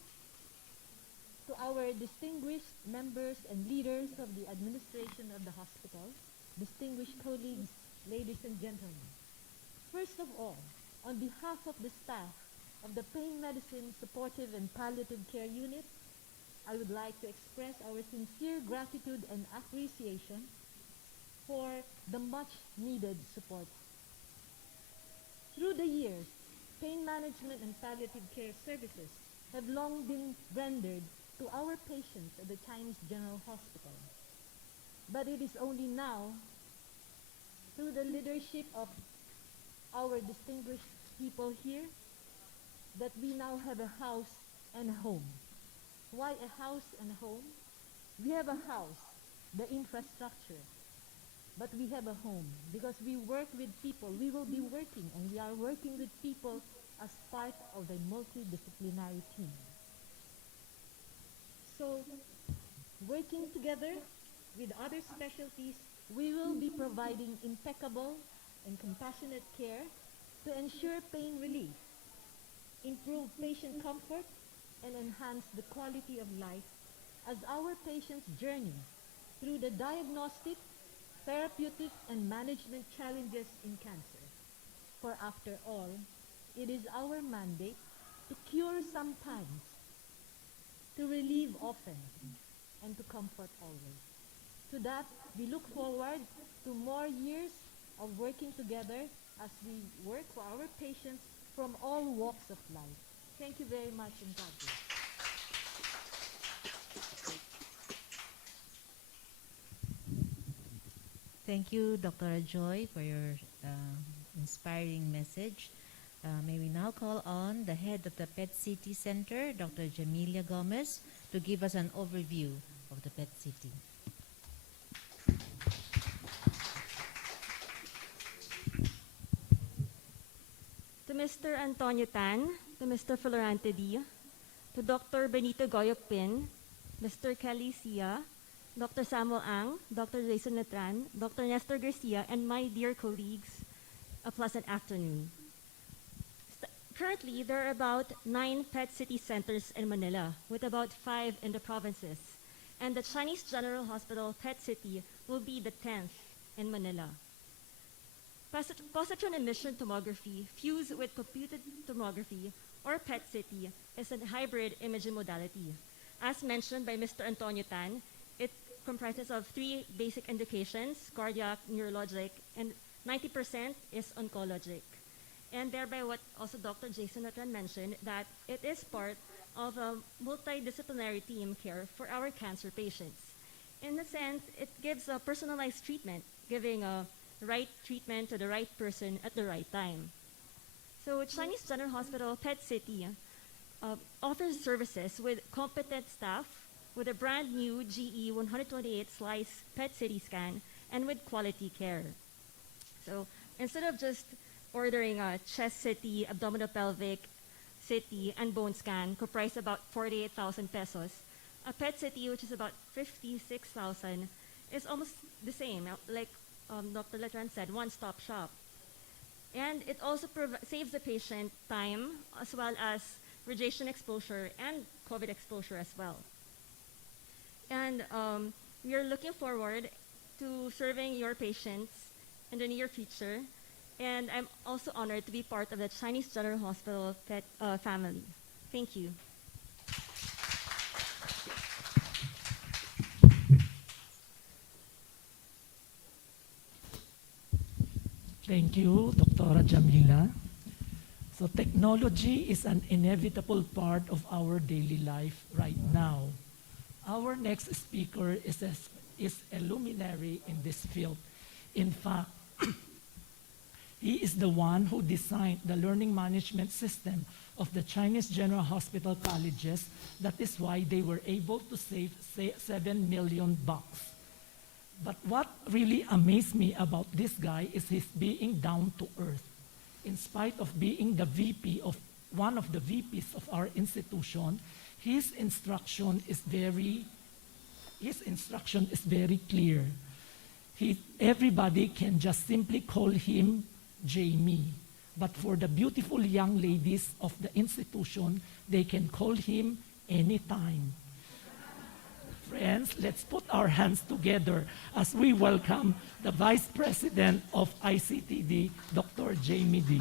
to our distinguished members and leaders of the administration of the hospital, distinguished colleagues, ladies and gentlemen. First of all, on behalf of the staff of the Pain Medicine Supportive and Palliative Care Unit, I would like to express our sincere gratitude and appreciation for the much needed support. Through the years, pain management and palliative care services have long been rendered to our patients at the Chinese General Hospital. But it is only now, through the leadership of our distinguished people here, that we now have a house and a home. Why a house and a home? We have a house, the infrastructure, but we have a home because we work with people. We will be working, and we are working with people as part of a multidisciplinary team. So, working together with other specialties, we will be providing impeccable and compassionate care to ensure pain relief, improve patient comfort, and enhance the quality of life as our patients journey through the diagnostic, therapeutic, and management challenges in cancer. For after all, it is our mandate to cure sometimes, to relieve often, and to comfort always. To that, we look forward to more years of working together as we work for our patients from all walks of life. Thank you very much, and God bless. Thank you, Dr. Joy, for your inspiring message. May we now call on the head of the PET-CT Center, Dr. Jamilia Gomez, to give us an overview of the PET-CT. To Mr. Antonio Tan, to Mr. Florante D, to Dr. Benito Goyopin, Mr. Kelly Sia, Dr. Samuel Ang, Dr. Jason Natran, Dr. Nestor Garcia, and my dear colleagues, a pleasant afternoon. Currently, there are about 9 PET-CT centers in Manila, with about 5 in the provinces. And the Chinese General Hospital PET-CT will be the 10th in Manila. Positron emission tomography fused with computed tomography, or PET-CT, is a hybrid imaging modality. As mentioned by Mr. Antonio Tan, it comprises of 3 basic indications: cardiac, neurologic, and 90% is oncologic. And thereby what also Dr. Jason Natran mentioned, that it is part of a multidisciplinary team care for our cancer patients. In a sense, it gives a personalized treatment, giving a right treatment to the right person at the right time. So Chinese General Hospital PET-CT offers services with competent staff, with a brand new GE 128 slice PET-CT scan, and with quality care. So instead of just ordering a chest CT, abdominal pelvic CT, and bone scan, comprise about 48,000 pesos, a PET-CT, which is about 56,000, is almost the same, like Dr. Letran said, one-stop shop. And it also saves the patient time, as well as radiation exposure and COVID exposure as well. And we are looking forward to serving your patients in the near future. And I'm also honored to be part of the Chinese General Hospital PET family. Thank you. Thank you, Dr. Jamila. So technology is an inevitable part of our daily life right now. Our next speaker is a luminary in this field. In fact, he is the one who designed the learning management system of the Chinese General Hospital colleges. That is why they were able to save $7 million. But what really amazed me about this guy is his being down to earth. In spite of being the VP of one of the VPs of our institution, his instruction is very clear. Everybody can just simply call him Jamie. But for the beautiful young ladies of the institution, they can call him anytime. friends, let's put our hands together as we welcome the Vice President of ICTD, Dr. Jamie D.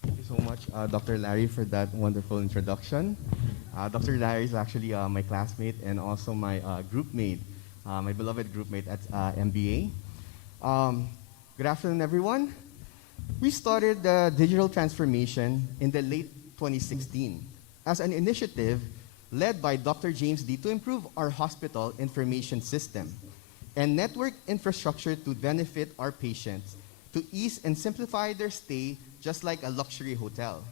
Thank you so much, Dr. Larry, for that wonderful introduction. Dr. Larry is actually my classmate and also my group mate, my beloved group mate at MBA. Good afternoon, everyone. We started the digital transformation in the late 2016 as an initiative led by Dr. James D to improve our hospital information system and network infrastructure to benefit our patients, to ease and simplify their stay just like a luxury hotel.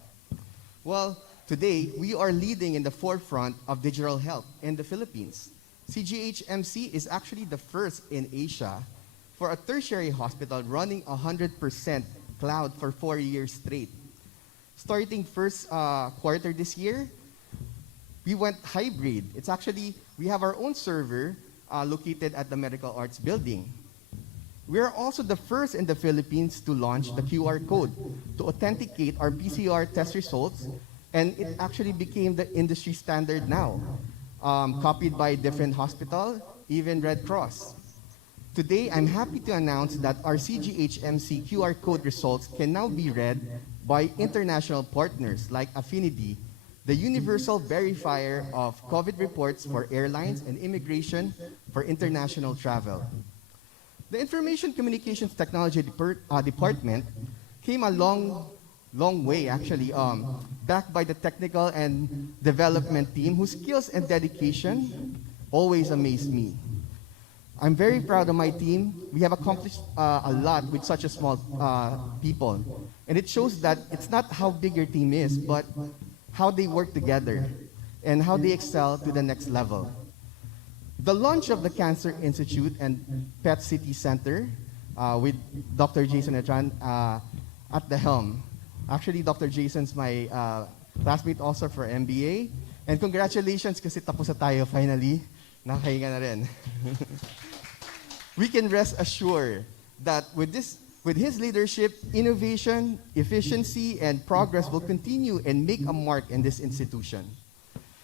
Well, today we are leading in the forefront of digital health in the Philippines. CGHMC is actually the first in Asia for a tertiary hospital running 100% cloud for 4 years straight. Starting first quarter this year, we went hybrid. It's actually, we have our own server located at the Medical Arts Building. We are also the first in the Philippines to launch the QR code to authenticate our PCR test results, and it actually became the industry standard now, copied by different hospitals, even Red Cross. Today, I'm happy to announce that our CGHMC QR code results can now be read by international partners like Affinity, the universal verifier of COVID reports for airlines and immigration for international travel. The Information Communications Technology Department came a long way, actually, backed by the technical and development team whose skills and dedication always amaze me. I'm very proud of my team. We have accomplished a lot with such a small people. And it shows that it's not how big your team is, but how they work together and how they excel to the next level. The launch of the Cancer Institute and PET City Center with Dr. Jason Etran at the helm. Actually, Dr. Jason's my classmate also for MBA. And congratulations kasi tapos na tayo finally. Nakahinga na rin. We can rest assured that with his leadership, innovation, efficiency, and progress will continue and make a mark in this institution.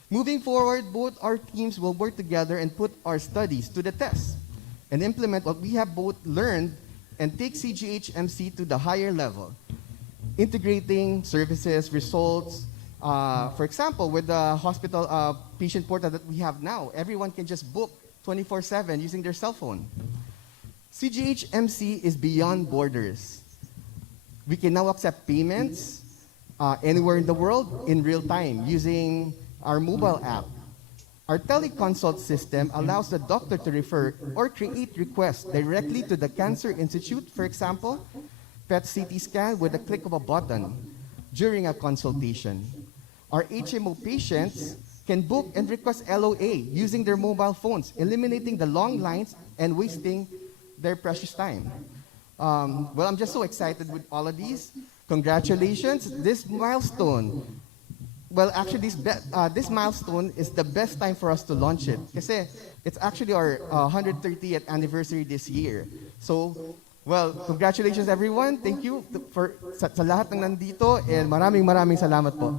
Moving forward, both our teams will work together and put our studies to the test and implement what we have both learned and take CGHMC to the higher level, integrating services, results. For example, with the hospital patient portal that we have now, everyone can just book 24/7 using their cell phone. CGHMC is beyond borders. We can now accept payments anywhere in the world in real time using our mobile app. Our teleconsult system allows the doctor to refer or create requests directly to the Cancer Institute, for example, PET CT scan with a click of a button during a consultation. Our HMO patients can book and request LOA using their mobile phones, eliminating the long lines and wasting their precious time. Well, I'm just so excited with all of these. Congratulations. This milestone, well, actually, this milestone is the best time for us to launch it. Kasi it's actually our 130th anniversary this year. So, well, congratulations everyone. Thank you for sa lahat ng nandito, and maraming salamat po.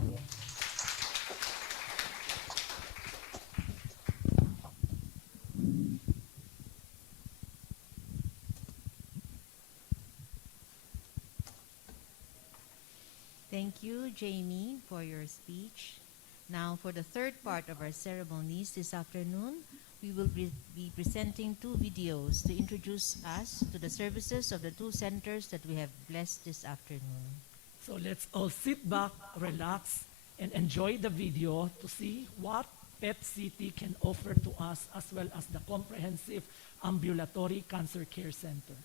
Thank you, Jamie, for your speech. Now, for the third part of our ceremonies this afternoon, we will be presenting 2 videos to introduce us to the services of the 2 centers that we have blessed this afternoon. So let's all sit back, relax, and enjoy the video to see what PET CT can offer to us, as well as the comprehensive ambulatory cancer care center.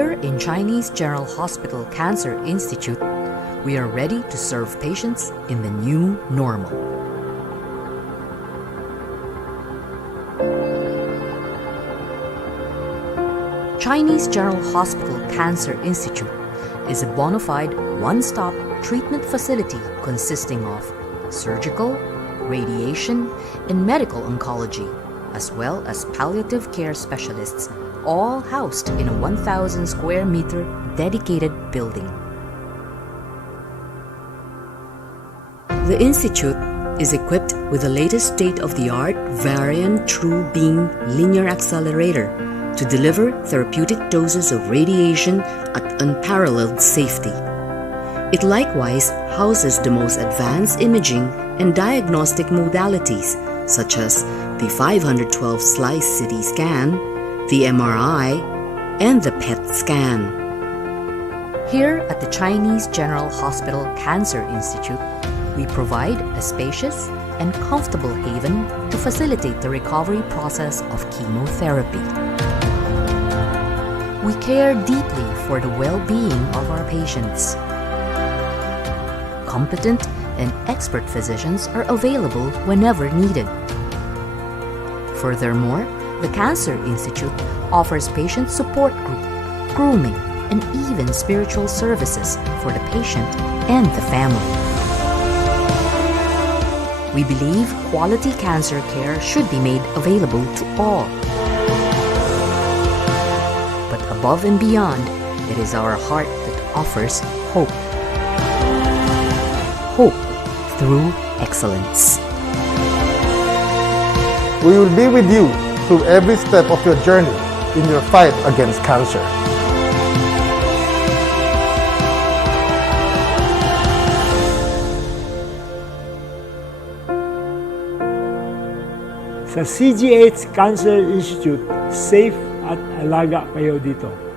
Here in Chinese General Hospital Cancer Institute, we are ready to serve patients in the new normal. Chinese General Hospital Cancer Institute is a bona fide one-stop treatment facility consisting of surgical, radiation, and medical oncology, as well as palliative care specialists, all housed in a 1,000 square meter dedicated building. The Institute is equipped with the latest state-of-the-art Varian True Beam Linear Accelerator to deliver therapeutic doses of radiation at unparalleled safety. It likewise houses the most advanced imaging and diagnostic modalities such as the 512 slice CT scan, the MRI, and the PET scan. Here at the Chinese General Hospital Cancer Institute, we provide a spacious and comfortable haven to facilitate the recovery process of chemotherapy. We care deeply for the well-being of our patients. Competent and expert physicians are available whenever needed. Furthermore, the Cancer Institute offers patient support group, grooming, and even spiritual services for the patient and the family. We believe quality cancer care should be made available to all. But above and beyond, it is our heart that offers hope. Hope through excellence. We will be with you through every step of your journey in your fight against cancer. Sa CGH Cancer Institute, safe at alaga kayo dito.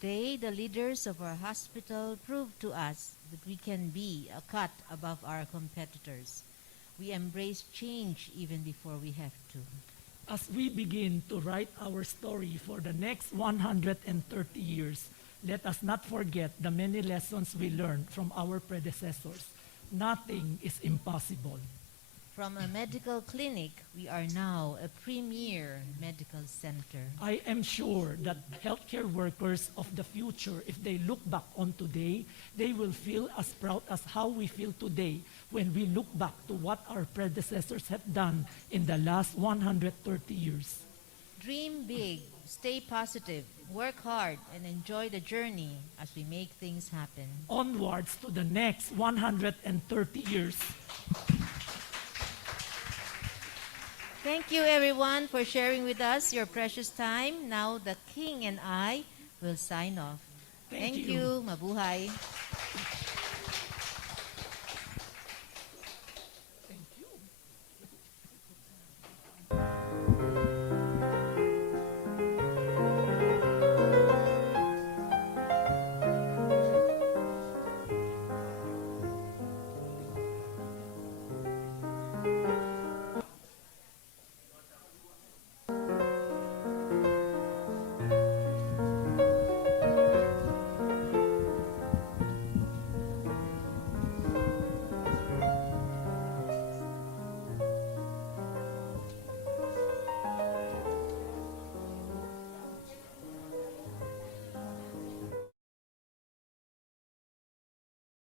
Today, the leaders of our hospital proved to us that we can be a cut above our competitors. We embrace change even before we have to. As we begin to write our story for the next 130 years, let us not forget the many lessons we learned from our predecessors. Nothing is impossible. From a medical clinic, we are now a premier medical center. I am sure that healthcare workers of the future, if they look back on today, they will feel as proud as how we feel today when we look back to what our predecessors have done in the last 130 years. Dream big, stay positive, work hard, and enjoy the journey as we make things happen. Onwards to the next 130 years. Thank you, everyone, for sharing with us your precious time. Now, the King and I will sign off. Thank you. Mabuhay.